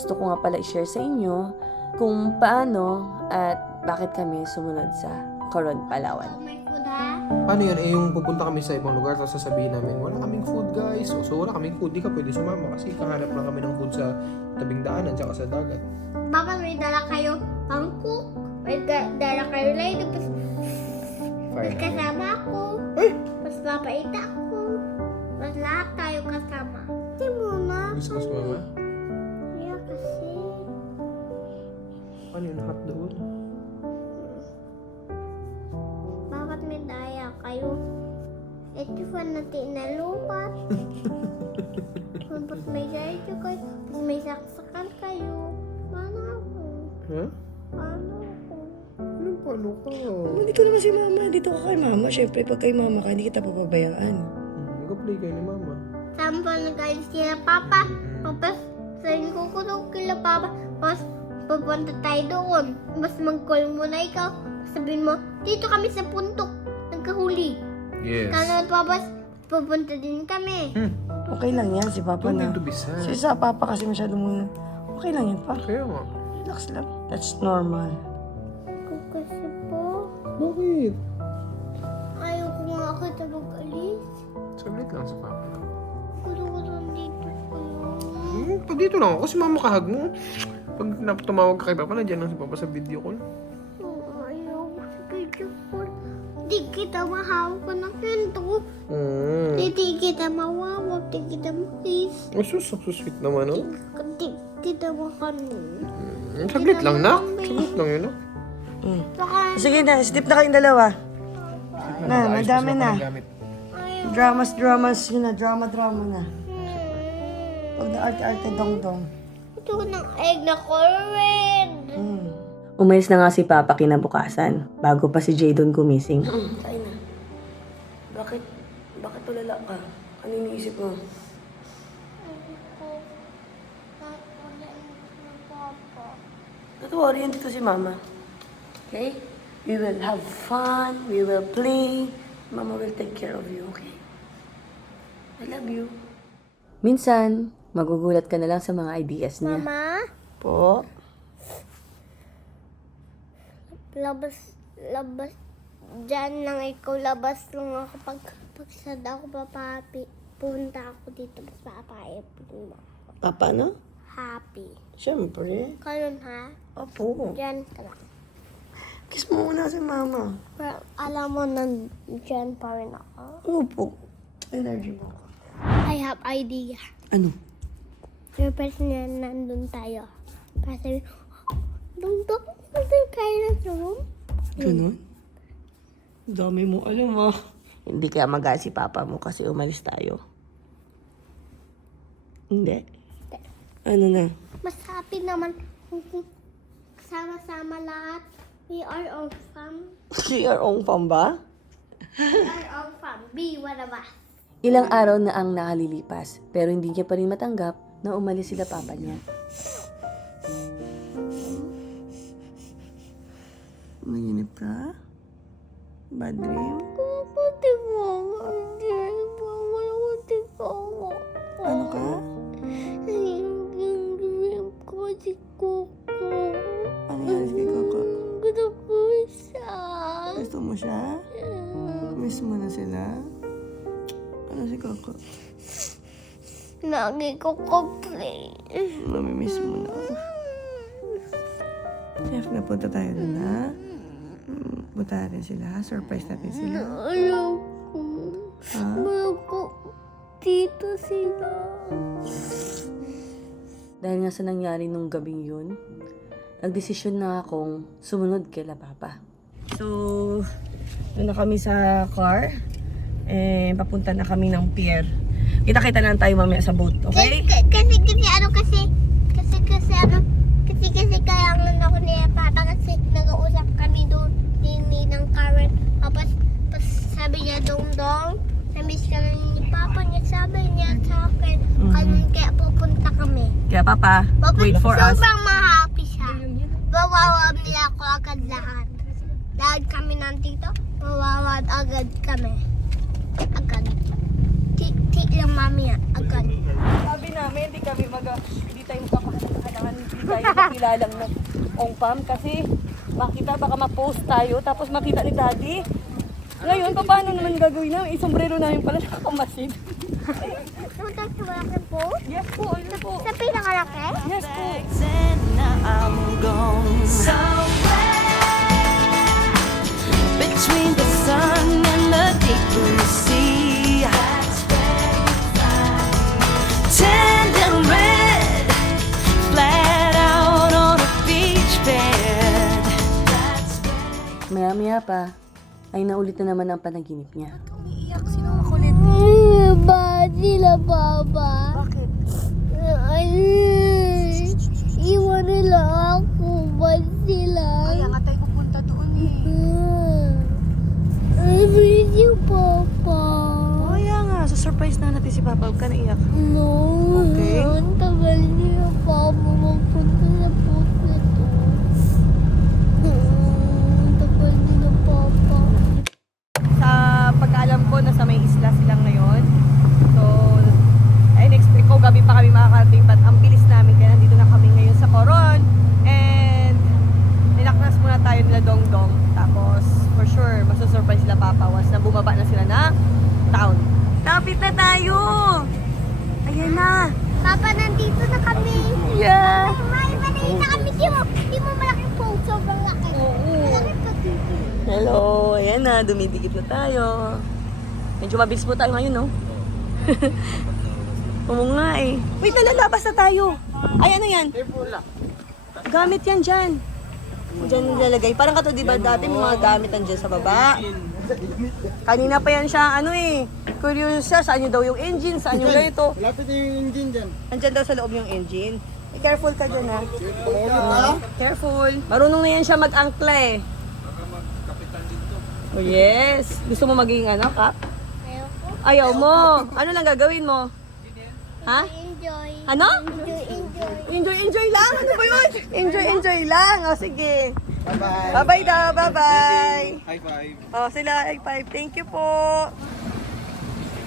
gusto ko nga pala i-share sa inyo kung paano at bakit kami sumunod sa Coron, Palawan. May food ha? Paano yun? Eh, yung pupunta kami sa ibang lugar, tapos sasabihin namin, wala kaming food guys. So wala kaming food, di ka pwede sumama kasi kahanap lang kami ng food sa tabing daanan, tsaka sa dagat. Bakit may dala kayo pang cook? May dala kayo lang, tapos Fire. kasama ako. Ay! Mas mapait ako. Mas lahat tayo kasama. Hindi muna. Gusto ko sumama? Kaya kasi. Paano yun? Hot doon? Bakit may daya kayo? Ito pa natin na lupat. Kapag may daya kayo, tapos may saksakan kayo. Paano ako? Ha? Paano ako? Anong paano ka? Hindi ko naman si mama. Dito ka kay mama. Siyempre, pag kay mama ka, hindi kita papabayaan. Mag-play kayo ni mama. Sampa na galing sila papa. Tapos sabi ko kila papa. Tapos pupunta tayo doon. Mas mag-call muna ikaw. Sabihin mo, dito kami sa puntok. Nagkahuli. Yes. Kano tapos pupunta din kami. Okay lang yan, si papa Don't na. need to be sad. Si sa papa kasi masyado muna. Okay lang yan pa. Kaya nga. Relax lang. That's normal. Ako kasi po, Bakit? ayaw ko nga kita mag-alis. Saglit lang sa papa. Gusto ko nandito ko. Pag dito lang ako, si mama kahag mo. Pag tumawag ka kay papa, nandiyan lang si papa sa video call. Ayaw ko sa video call. Di kita mahawak ko ng pinto. Di kita mawawag. Di kita makis. Oh, so sweet naman, no? Di kita makanin. Saglit lang, nak. Saglit lang yun, no? Saka Sige na, step na kayong dalawa. Na, Ayos madami pa na. sila gamit. ayaw. Dramas yun na. Drama na. Pag na arte-arte dong-dong. Ito ng egg na red. Umalis na nga si Papa kinabukasan, bago pa si Jadon gumising. Ay na. Bakit tulala ka? Ano iniisip mo? Don't worry, yan dito si mama. Okay? We will have fun. We will play. Mama will take care of you, okay? I love you. Minsan, magugulat ka na lang sa mga ideas niya. Mama, Po? labas. Diyan lang ikaw, labas lang ako. Pag sad ako, papapi. Punta ako dito, mas papaipin mo. Papa, no? Happy. Siyempre. Kanon ha? Opo. Diyan ka lang. Kiss mo muna si mama. Pero alam mo, nandyan pa rin ako. Opo. Energy mo. I have idea. Ano? Yung person na nandun tayo. Para sabi, dong, kasi kayo na sa room. Ganun? Dami mo alam ah. Hindi kaya si papa mo kasi umalis tayo. Hindi? Ano na? Mas happy naman kung sama-sama lahat. We are all fam. We are on fam ba? We are all fam. Be one of us. Ilang araw na ang nakalilipas, pero hindi niya pa rin matanggap na umalis sila Papa niya. Naginip ka? Bad dream? Kapati mo. Hindi. Kapati ko. Ano ka? Yung dream ko si Coco. Ano yan kay Coco? Gusto ko siya. Gusto mo siya? Miss mo na sila? Ano si Coco? Lagi ko complain. Namimiss mo na. Chef, napunta tayo doon ha? Punta natin sila ha? Surprise natin sila. Ayaw ko. Ha? Ayaw ko. Dito sila. Dahil nga sa nangyari nung gabing yun, nagdesisyon na akong sumunod kila Papa. So, doon na kami sa car. Papunta na kami ng pier. Kita-kita na lang tayo mamaya sa boat, okay? Kasi kaya nga ako niya papa kasi nag-uusap kami doon din ng Karen. Tapos sabi niya dong na-miss ka na ni papa niya. Sabi niya sa akin, kaya pupunta kami. Kaya Papa, wait for us. Sobrang ma-happy siya. Mawawag nila ako agad lahat. Dahil kami nandito, mawawag agad kami. Agad. Tik lang mami agad. Sabi namin, hindi tayo magkakahalangan tayo nakilalang na ongpam kasi makita baka ma-post tayo tapos makita ni daddy. Ngayon, paano naman gagawin namin? Isombrero namin pala nakakamasid. Punta sa malaking po? Yes po, ayun po. Sa pinakalaki? Yes po. I'm gone somewhere between the sun and the deep blue sea. Tender red, flat out on a beach bed. Maya-maya pa, ay naulit na naman ang panaginip niya. Umiiyak, sino ang kulit? Ba sila, Papa? Bakit? Iwan nila ako. Ba sila? Kaya nga tayo pupunta doon eh. I miss you, Papa. Kaya nga, surprise na natin si Papa. Huwag ka naiyak. No. Okay. Ang tagal niya, Papa. Magpunta na po ito. Ang tagal niya, Papa. Sa pagkaalam ko, nasa may isla silang ngayon. So, ay expect ko gabi pa kami makakarating but ang bilis namin kaya nandito na kami ngayon sa Coron. And nilaknas muna tayo nila Dongdong. Tapos, for sure, masusurprise sila Papa once na bumaba na sila na town. Lapit na tayo! Ayan na! Papa, nandito na kami. Yeah! May mali na kami. Di mo malaking po. Sobrang laki. Malaki pa dito. Hello! Ayan na, dumidikit na tayo. Medyo mabilis po tayo ngayon, no? Oo nga eh. Wait, nalalabas na tayo. Ay, ano yan? Gamit yan dyan. Dyan nilalagay. Parang kato, di ba dati may mga gamit dyan sa baba. Kanina pa yan siya, ano eh. Curious siya, saan yun daw yung engine, saan yung ganito. Lapit na yung engine dyan. Andyan daw sa loob yung engine. Eh, careful ka dyan ha. Careful. Marunong na yan siya mag-angkla eh. Oh yes. Gusto mo maging ano, Kap? Ayoko. Ayaw mo. Ano lang gagawin mo? Ha? Enjoy. Ano? Enjoy. Enjoy lang? Ano ba yun? Enjoy lang. O sige. Bye-bye. Bye-bye daw. Bye-bye. High five. O sila, high five. Thank you po.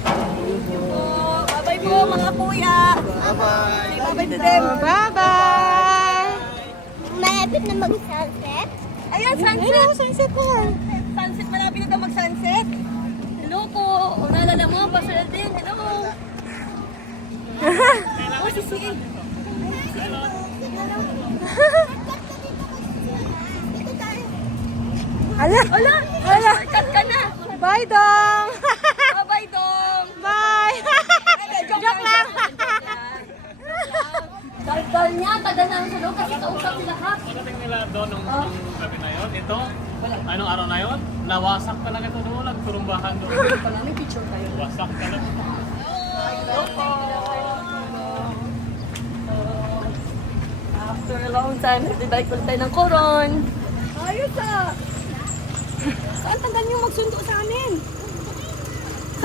Thank you po. Bye-bye po mga kuya. Bye-bye. Say bye-bye to them. Bye-bye. Malapit na mag-sunset. Ayan, sunset. Sunset po. Sunset, malapit na daw mag-sunset. Hello po. O naalala mo, Pastor Alden. Hello. Oh, si Sige. Ala! Ala! Ala! Cut ka na! Bye, Dong! Bye, Dong! Bye! Joke lang! Dal-dal niya, taga na sa loob kasi kausap sila ka. Pagdating nila doon nung gabi na yun, ito, anong araw na yun, nawasak talaga ito doon, nagturumbahan doon. May picture tayo. Wasak talaga. After a long time, nagbibalik ulit tayo ng Coron. Ayos ah! Saan tagal niyo magsundo sa amin?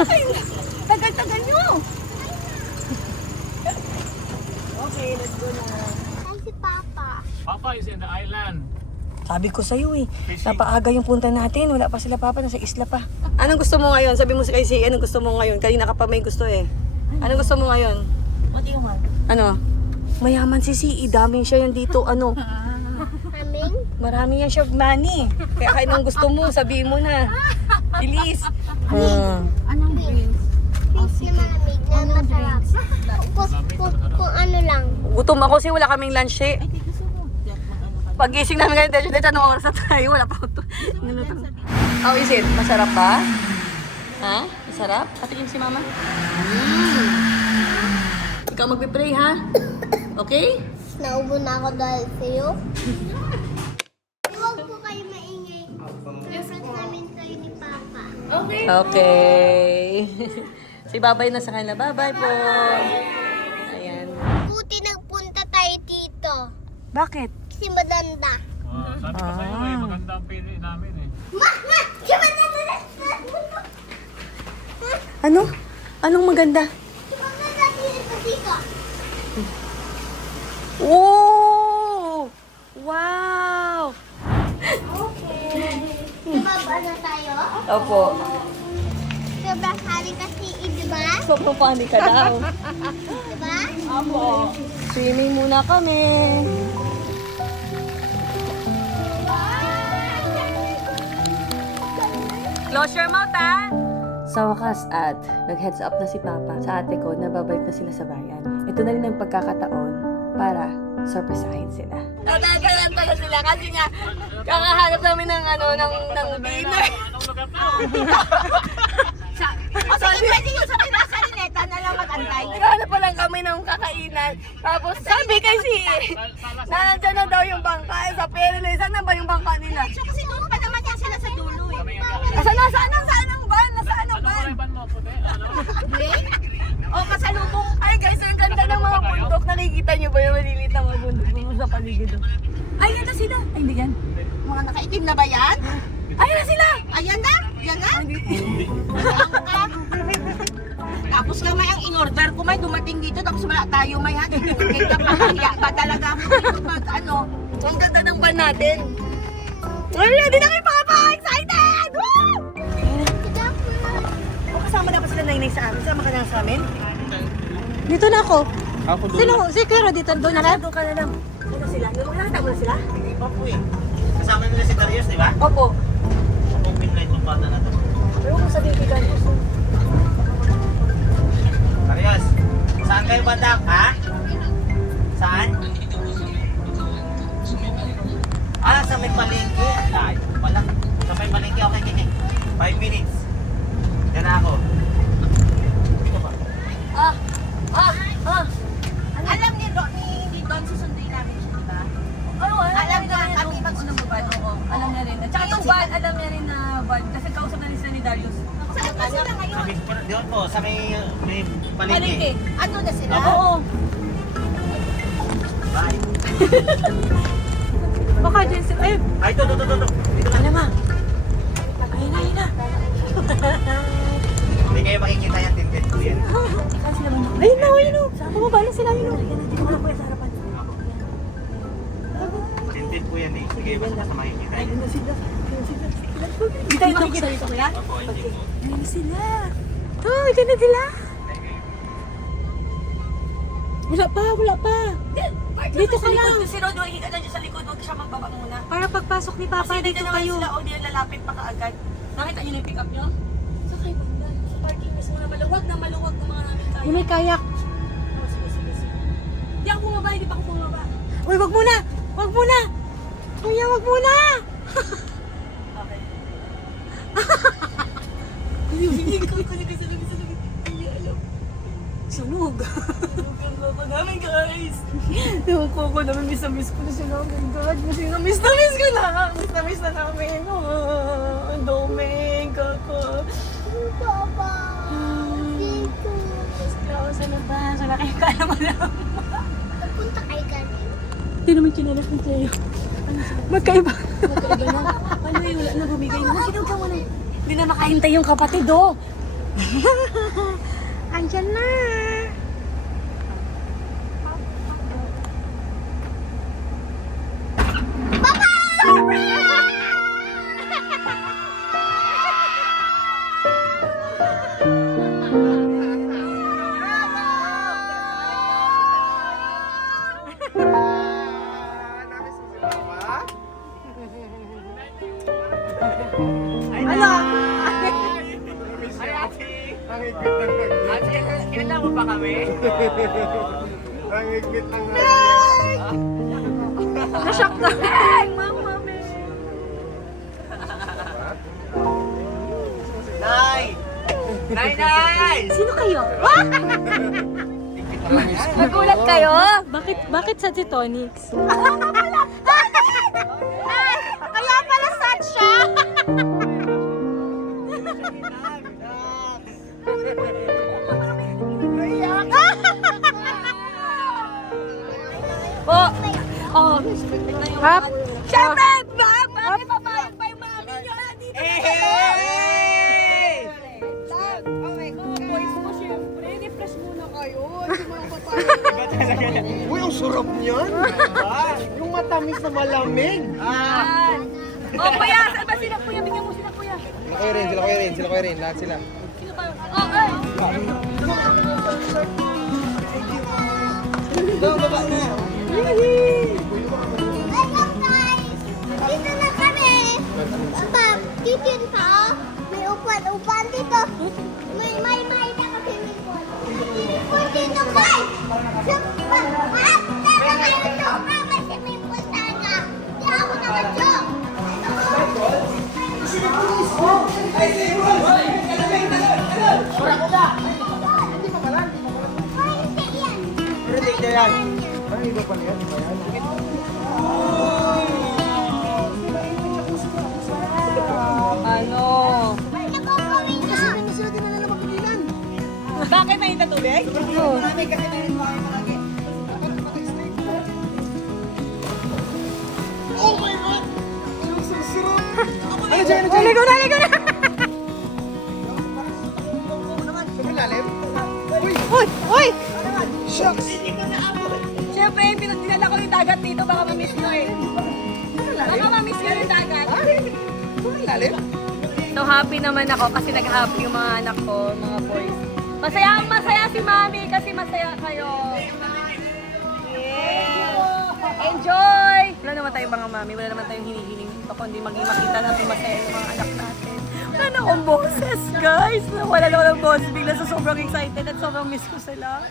Ay, tagal-tagal niyo! Okay, let's go na. Ay, si Papa. Papa is in the island. Sabi ko sa'yo eh, napaaga yung punta natin. Wala pa sila Papa, nasa isla pa. Anong gusto mo ngayon? Sabi mo kay si, anong gusto mo ngayon? Kanina ka pa may gusto eh. Anong gusto mo ngayon? What do you want? Ano? Mayaman si Si, daming siya yan dito. Ano? Kaming. Marami yan siya money. Kaya anong gusto mo, sabihin mo na. Bilis. Anong drinks? Pink na malamig na masarap. Kung ano lang. Gutom ako kasi wala kaming lunch eh. Pag-gising namin ngayon, dahil anong oras na tayo, wala pa ito. How is it? Masarap ba? Ha? Masarap? Patikim si Mama? Ikaw magpipray ha? Okay? Naubo na ako dahil sa'yo. Huwag po kayo maingay. Preference namin kayo ni Papa. Okay. Si Babay na sa kanila. Bye-bye po. Ayan. Buti nagpunta tayo dito. Bakit? Kasi madanda. Sabi ko sa'yo, ay maganda ang pili namin eh. Si madanda! Ano? Anong maganda? Si madanda dito. Oh! Wow! Baba na tayo. Opo. Sobrang hali kasi, di ba? Sobrang funny ka daw. Di ba? Opo. Swimming muna kami. Close your mouth, ha? Sa wakas at nag-heads up na si Papa sa ate ko na babalik na sila sa bayan. Ito na rin ang pagkakataon para surprisahin sila. Natatalanta na sila kasi nga kakahanap namin ng dinner. Anong lugar to? Pwede yung sa pinasalineta na lang mag-antay. Naghahanap pa lang kami ng kakainan. Tapos sabi kasi, nandiyan na daw yung bangka. Sa Perle, saan na ba yung bangka nila? Kasi doon pa naman yan sila sa dulo eh. Saan ang van? Nasaan ang van? Ban mo, puti. Ano? O, kasalubong. Ay guys, ang ganda ng mga bundok. Nakikita niyo ba yung maliliit na mga bundok doon sa paligid doon? Ay, yan na sila. Ay, hindi yan. Mga nakaitim na ba yan? Ay, yan na sila. Ayan na? Yan na? Tapos nga may ang in-order ko may dumating dito tapos wala tayo may hatid. Kaya pahiya ba talaga ako dito pag ano? Ang ganda ng van natin. Ay, hindi na kayo excited! Woo! O, kasama na ba sila nainay sa amin? Sama ka na sa amin? Dito na ako. Ako doon. Si Kero dito, doon na lang. Doon ka na lang. Doon na sila. Nakita mo na sila? Hindi pa po eh. Kasama nila si Darius, di ba? Opo. Kung pinlay kong bata na to. Pero kung sabihin kay Darius, Darius, saan kayo bandak, ha? Saan? Ah, sa may palengke. Ay, pala. Sa may palengke, okay, kiki. 5 minutes. Yan na ako. Dito ba? Alam ni Don susunduin namin siya, di ba? alam niya rin kami mag-unang babad. Oo, alam niya rin. At saka yung van, alam niya rin na van. Kasi kausap na rin sila ni Darius. Saan ba sila ngayon? Sabi, doon po, sa may Palengke. palengke. Ano na sila? Oo. Bye. Baka dyan sila. Ay, Ay, ito. Dito na. ano ma? Ayun na. Hindi kayo makikita yan, tintin ko yan. Saan sila ba? Ayun na. Bumaba na sila. Ayun na. Dito mo na po sa harapan. Tintin po yan eh. Hindi kayo basta makikita yan. Ayun na sila. Dito tayo makikita dito kuya? Opo, hindi po. Ayun na sila. Oh, dyan na sila. Wala pa. Dito ka lang. Si Rod, makikita na dyan sa likod. Huwag siya magbaba muna. Para pagpasok ni Papa, Kasi dito naman kayo. sila o di lalapit pa kaagad. Nakita niyo na yung pick up niyo? Sa kayo banda. Sa parking mismo na maluwag na mga namin kaya. Yung may kayak. Oh, sige. Di ako bumaba, hindi pa ako bumaba. Uy, wag muna. Kuya, wag muna. Okay. Sige. Sunog. Sunog ang namin, guys. Ewan ko ako namin, miss ko na sila. Oh my God, miss ko na. Miss na namin. Oh, ang dami, kako. Papa. Dito. Saan na ba? Saan na kayo kalaman? Napunta kay Gani. Hindi naman kinalas ni Cheo. Magkaiba. Magkaiba na. Ano yung wala na bumigay mo? Kinuha mo na. Hindi na makahintay yung kapatid, oh. Andyan na. Ano? Kailan mo pa kami? Na-shock na. Ay, mama, Nay! Sino kayo? Nagulat kayo? Bakit sa Titonics? Kaya pala sad siya. Oh. Hap. Siyempre, bakit papayag pa yung mami nyo? Nandito na kayo. Boys mo, siyempre. Refresh muna kayo. Hindi mo lang papayag. Uy, ang sarap niyan. Yung matamis na malamig. Oh, kuya, saan ba sila, kuya? Bigyan mo sila, kuya. Sila ko rin. Lahat sila. Sino pa? Oh, ay. Welcome guys! Dito na kami! Papa, titin pa! May upan dito! May na kasi may upan. Upan dito guys! Pero kayo sobra kasi may upan talaga! Di ako nakajok! Ano? Bakit may tubig? Ligo na! Uy! Shucks! Siyempre, dinala ko yung dagat dito, baka mamiss nyo eh. Baka mamiss nyo yung dagat. So happy naman ako kasi nag-happy yung mga anak ko, mga boys. Masaya si Mami kasi masaya kayo. Yeah. Enjoy! Wala naman tayong mga mami, wala naman tayong hinihiling dito kundi maging makita natin masaya yung mga anak natin. Wala na akong boses, guys. Wala na akong boses. Bigla sa sobrang excited at sobrang miss ko sila.